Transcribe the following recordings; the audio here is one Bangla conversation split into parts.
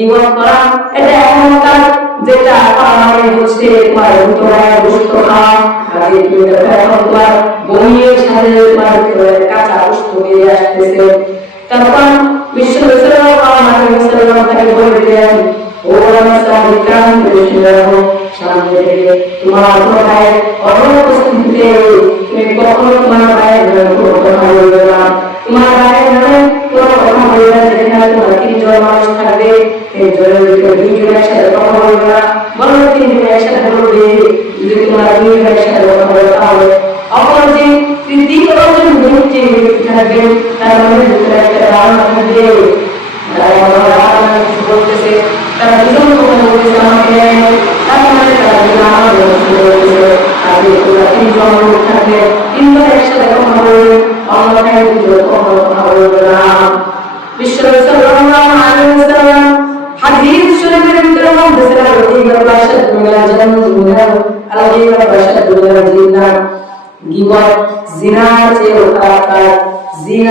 তোমার আসতেছে। তারপর বিশ্ব সাল্লাল্লাহু আলাইহি ওয়াসাল্লাম তাকে বলে দিলেন, ও অনুপস্থিতিতে কখনো তোমার ভাইয়ের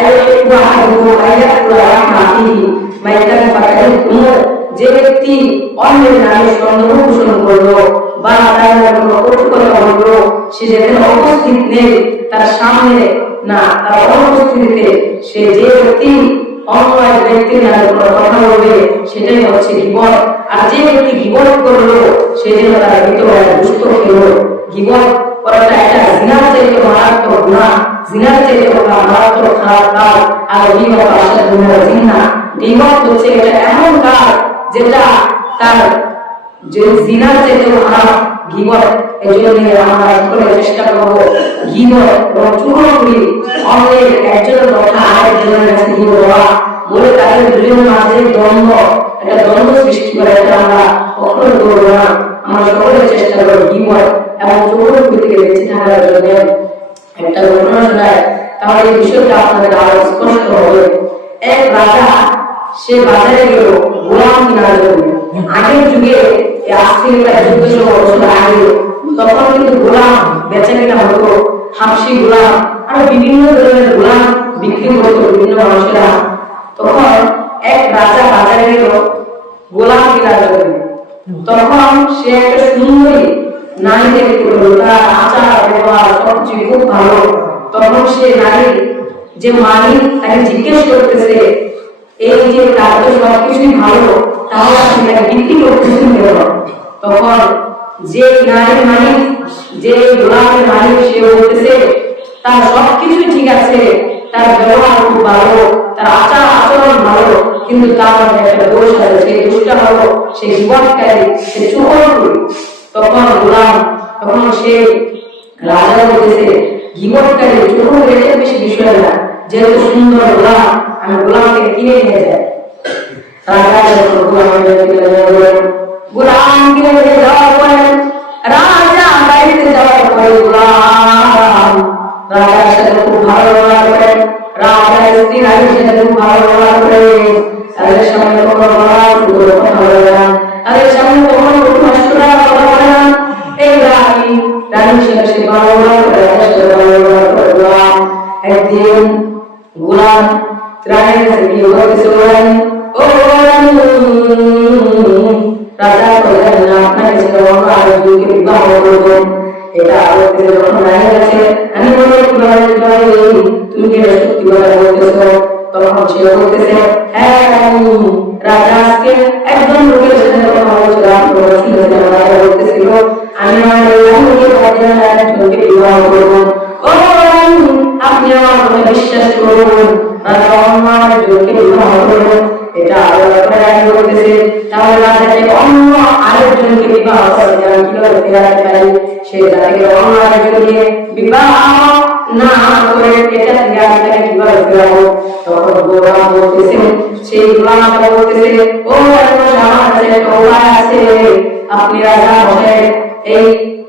আইয়াকুবা আহাদুকুম যে ব্যক্তি অন্যের নামে সন্দেহ করল, বা তার নামে কোনো কটু বলল সে যেখানে উপস্থিত নেই, তার সামনে না, তার অনুপস্থিতিতে সে যে ব্যক্তি অন্য ব্যক্তির নামে কোনো কথা বলবে সেটাই হচ্ছে গিবত আর যে ব্যক্তি গিবত করল, সে যেন তার ভিতরে দুষ্ট খেলো গিবত করাটা একটা জিনার চাইতে মারাত্মক গুনাহ জিনার মারাত্মক খারাপ আর গিবত আসলে দুনিয়ার জিন্না গিবত হচ্ছে এটা এমন কাজ যেটা তার যে জিনার চাইতে খারাপ গিবত এজন্য আমরা করে চেষ্টা করব গিবত এবং চুগলখড়ি অন্যের একজনের কথা আরেকজনের কাছে গিয়ে বলা বলে তাদের দুজনের মাঝে দ্বন্দ্ব একটা দ্বন্দ্ব সৃষ্টি করে এটা আমরা কখনো করব না আমরা সকলে চেষ্টা করব গিবত এবং চুগলখড়ি থেকে বেঁচে থাকার জন্য একটা ঘটনা শোনায় তাহলে এই বিষয়টা আপনাদের আরও স্পষ্ট হবে। এক রাজা, সে বাজারে গেল, গোলাম কেনার জন্য। আগের যুগে ছিল বছর আগে তখন কিন্তু গোলাম বেচা কেনা হতো। হাফসি গোলাম আর বিভিন্ন ধরনের গোলাম বিক্রি করতো বিভিন্ন মানুষেরা। তখন এক রাজা বাজারে গেল, গোলাম কেনার জন্য। তখন সে একটা সুন্দরী নারী দেখতে পেল তার আচার, ব্যবহার সবচেয়ে খুব ভালো। তখন সে নারীর যে মালিক তাকে জিজ্ঞেস করতেছে, এই যে তো সবকিছুই ভালো, তাহলে আপনি তাকে বিক্রি করতেছেন কেন? তখন যে নারীর মালিক যে গোলামের মালিক সে বলতেছে, তার সবকিছুই ঠিক আছে, তার ব্যবহার খুব ভালো, তার আচার আচরণ ভালো, কিন্তু তার একটা দোষ আছে, সেই দোষটা হলো সে জীবনকারী সে চুকর তখন গোলাম, তখন সে রাজা বলতেছে জীবনকারী চুকর এটা বেশি বিষয় না। যেহেতু সুন্দর গোলাম, আমি গোলামকে কিনে নিয়ে যাই। রাজা যখন গোলামকে কিনে পরে রাজা, বাড়িতে যাওয়ার পরে খুব ভালো ব্যবহার করেন রাজার স্ত্রী ভালো ব্যবহার তাদের সামনে কখনো নষ্টরা কথা বলে না এই রানী রানীর সাথে সে করে করে একদিন গোলাম রানীর কাছে গিয়ে বলতেছে রানী ও রাজা বললেন না আপনাকে ছিল অন্য আরেকজনকে বিবাহ করবেন এটা বলতেছে যখন রানীর কাছে আমি বলি কীভাবে কীভাবে তুমি কি সত্যি কথা বলতেছো? তখন সে বলতেছে হ্যাঁ রাজা আজকে একজন আপনি বিশ্বাস করুন রাজা বিবাহ বিবাহ করে আমি বিবাহ করে থেকে তখন গোলাম বলতেছে সেই ও আমার আছে আপনি এই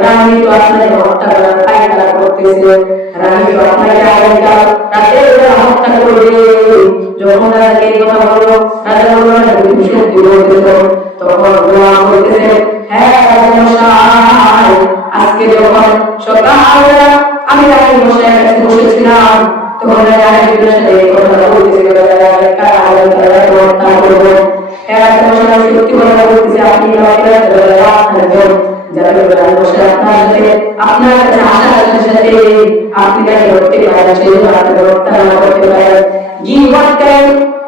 রানী তো আপনাকে হত্যা করার পায়তারা করতেছে। রানী তো আপনাকে আগামীকাল রাতের হত্যা করবে যখন রাজাকে এই কথা বলল, রাজা বলল না তুমি সত্যি বলতেছ? তখন গোলাম বলতেছে হ্যাঁ রাজা মশাই আজকে যখন সকালবেলা আমি রানী মশাইয়ের কাছে বসেছিলাম, তখন রাজা সাথে এই কথাটা বলতেছিল রাজা রাতে হত্যা করব হ্যাঁ রাজা মশাই সত্যি কথা বলতেছে, আপনি আমাকে যাতে রানী মশাই আপনার সাথে আপনার কাছে আসার সাথে সাথে আপনি তাকে ধরতে পারেন সেই জন্য আপনি হত্যা না করতে পারেন গিবত করেন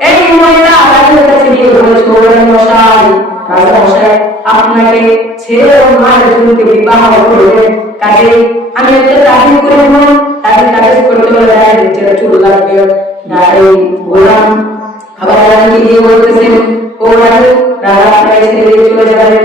এই মহিলা রাজার কাছে গিয়ে বলেছে ও রানী মশাই রাজা মশাই আপনাকে ছেলে ও মায়ের জমিতে বিবাহ করবেন কাজে আমি একটা তাবিজ করে দেবো তাকে তাবিজ করতে হলে গায়ে নিচে চুল লাগবে গায়ে গোলাম আবার রানীকে গিয়ে বলতেছেন ও রানী রাজা আপনাকে ছেড়ে দিয়ে চলে যাবেন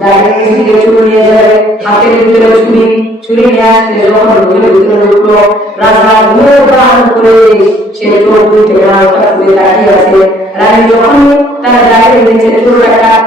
দাঁড়িয়ে থেকে চুরি নিয়ে যাবে, হাতের ভিতরে যখন রুমের ভিতরে ঢুকলো রাজা ঘুরে দান করে সে চোখ তাকিয়ে আছে। রানী যখন তার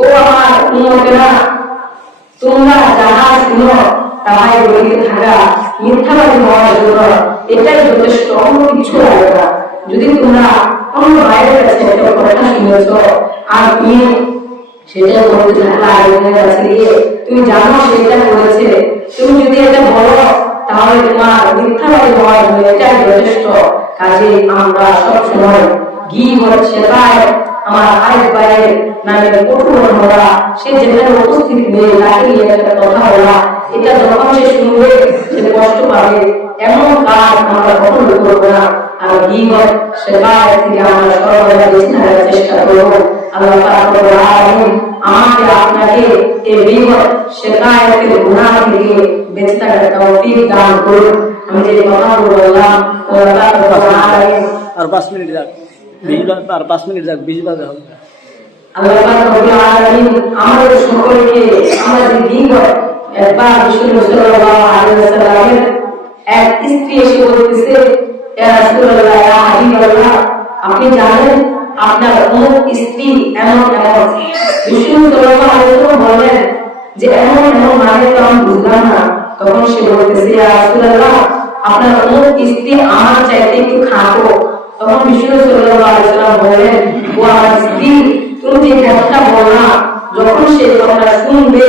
ও আমার উম্মতেরা তোমরা যাহা শুনো তাহাই বলিতে থাকা মিথ্যাবাদী হওয়ার জন্য এটাই যথেষ্ট অন্য কিছু লাগে না। যদি তোমরা অন্য বাইরের কাছে একটা কথা শুনেছ আর তুমি সেটা বলতে থাকলে আরেকজনের কাছে গিয়ে তুমি জানো সেটা করেছে, তুমি যদি এটা বলো, তাহলে তোমার মিথ্যাবাদী হওয়ার জন্য এটাই যথেষ্ট। কাজে আমরা সবসময় ঘি হচ্ছে তাই আমার আরেক বাইরে নামে কঠোর হওয়া সে যেখানে উপস্থিত নেই তাকে নিয়ে একটা কথা বলা এটা যখন সে শুনবে সে কষ্ট পাবে এমন কাজ আমরা কখনো করব না আর গিবত সেবার থেকে আমরা সর্বদা বেঁচে থাকার চেষ্টা করব আল্লাহ পাক রব্বুল আলামিন আমাকে আপনাকে এই গিবত শেখায়তের গুনাহ থেকে বেঁচে থাকার তৌফিক দান করুন আমি যে কথাগুলো বললাম আল্লাহ পাক রব্বুল আলামিন আর পাঁচ মিনিট যাক বিশ আর পাঁচ মিনিট যাক, বিশ বার হবে। আপনি জানেন আপনার অমুক স্ত্রী এমন এমন? বলেন যে, এমন এমন মানে তো আমি বুঝলাম না। তখন সে বলতেছে আপনার অমুক স্ত্রী আমার চাইতে একটু খাটো তখন বিষ্ণু সাল্লাল্লাহু বলেন ও আমার স্ত্রী তুমি যে কথাটা বললা যখন সে কথাটা শুনবে,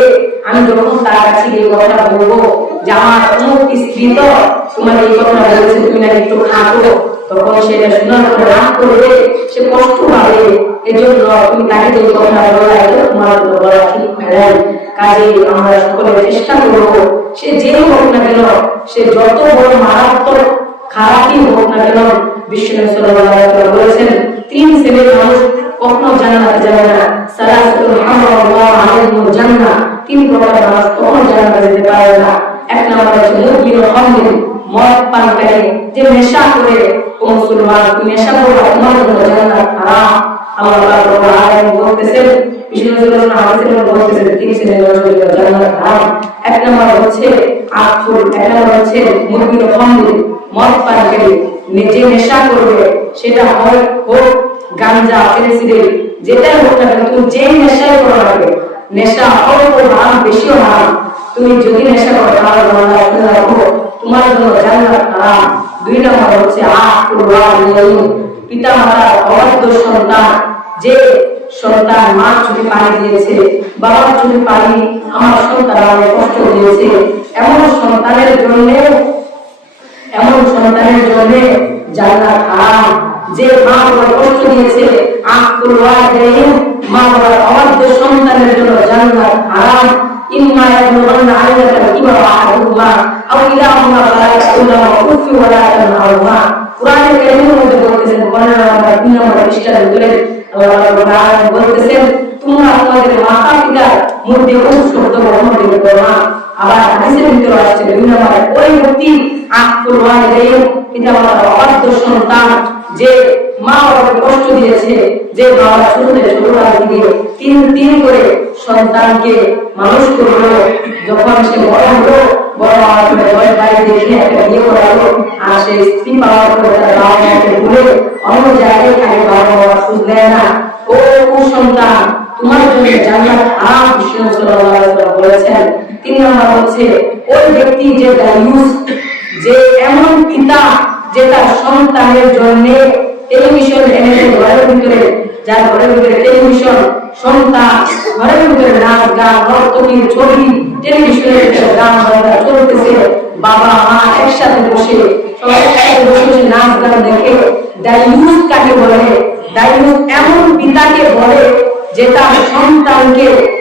আমি যখন তার কাছে গিয়ে কথাটা বলব যে আমার অমুক স্ত্রী তো তোমার এই কথা বলেছে, তুমি নাকি একটু খাটো। তখন সেটা শোনার পরে রাগ করবে, সে কষ্ট পাবে। এজন্য তুমি তাকে যে কথা বলা এটা তোমার বলা ঠিক হয় কাজে আমরা সকলে চেষ্টা করব, সে যে হোক না কেন, সে যত বড় মারাত্মক খারাপই হোক না কেন বিশ্ব সাল্লাল্লাহু আলাইহি ওয়াসাল্লাম বলেছেন, তিন শ্রেণির মানুষ, কখনো জান্নাতে যাবে না। সালাসাতুল হারামাল্লাহু আলাইহিমুল জান্নাহ। তিন প্রকার মানুষ কখনো জান্নাতে যেতে পারবে না। এক নম্বর হচ্ছে মুমিনুল খামর মদ পানকারী যে নেশা করে। নিজে নেশা করবে সেটা হয় হোক গাঞ্জা পেন্সিল যেটাই হোক না তুমি যে নেশাই করো কেন, নেশা অল্প হারাম বেশিও হারাম তুমি যদি নেশা করো তাহলে মনে রাখতে রাখো তোমার জন্য জান্নাত হারাম। দুই নম্বর হচ্ছে আখুর পিতা মাতার অবাধ্য সন্তান যে সন্তান মা চুরি পানি দিয়েছে বাবার চুরি পানি আমার সন্তান আমাকে কষ্ট দিয়েছে এমন সন্তানের জন্য এমন সন্তানের জন্য জান্নাত হারাম। যে মা বাবার কষ্ট দিয়েছে আকুল ওয়ালিদাইন মা বাবার অবাধ্য সন্তানের জন্য জান্নাত হারাম। ইম্মা ইয়াবলুগান্না আইনাকা কিবারা আহাদুহুমা আও ইলাহুমা ফালা তাকুল্লাহুমা উফফি ওয়া লা তানহারহুমা কোরআনের কারিমের মধ্যে বলতেছেন, বর্ণনা নম্বর তিন নম্বর পৃষ্ঠার আল্লাহ বলতেছেন, তোমরা তোমাদের মাতা মধ্যে আবার ওই ব্যক্তি অবাধ্য সন্তান, যে মা বাবাকে কষ্ট দিয়েছে, যে বাবা ছোট থেকে ছোটকাল থেকে তিন তিন করে সন্তানকে মানুষ করল। যখন সে বড় হলো, বড় হওয়ার পরে বয়স দেখে একটা বিয়ে করালো আর সে স্ত্রী পাওয়ার পরে তার বাবা মাকে ভুলে অন্য জায়গায় থাকে বাবা খোঁজ নেয় না। ও সন্তান তোমার জন্য জান্নাত হারাম বিষ্ণু সাল্লাল্লাহু আলাইহি বলেছেন। তিন নম্বর হচ্ছে ওই ব্যক্তি যে দায়ুস যে এমন পিতা যে তার সন্তানের জন্য টেলিভিশন এনেছে ঘরের ভিতরে, যার ঘরের ভিতরে টেলিভিশন সন্তান, ঘরের ভিতরে নাচ গান, নর্তকীর ছবি টেলিভিশনের ভিতরে গান বাজনা চলতেছে, বাবা, মা একসাথে বসে, সবাই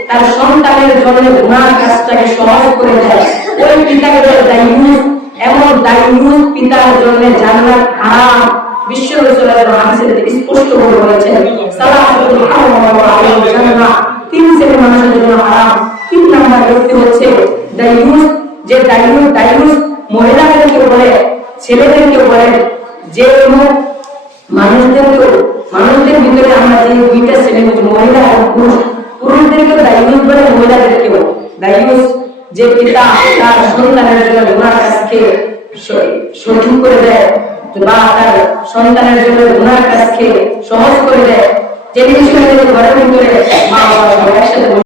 তার সন্তানের জন্য গুনার কাজটাকে সহজ করে দেয়। ওই পিতাকে বলে দায়ুস এমন দায়ুস পিতার জন্য জান্নাত হারাম। বিশ্ব রসুলের হাদিসে স্পষ্ট করে বলেছেন সালাতুল হারাম ওয়া জান্নাহ তিন শ্রেণির মানুষের জন্য হারাম। তিন নাম্বার ব্যক্তি হচ্ছে দায়ুস যে দায়ুস দায়ুস মহিলাদেরকে বলে, ছেলেদেরকে বলে, যে মানুষদেরকে মানুষদের ভিতরে আমরা যে দুইটা শ্রেণি মহিলা এবং পুরুষ পুরুষদেরকে দায়ুস বলে, মহিলাদেরকেও। দায়ুস যে পিতা, তার সন্তানের জন্য গুণার কাজকে সঠিক করে দেয়। বা তার সন্তানের জন্য গুণার কাজকে সহজ করে দেয়। যে টেলিভিশনের ঘরের ভিতরে মা বাবা একসাথে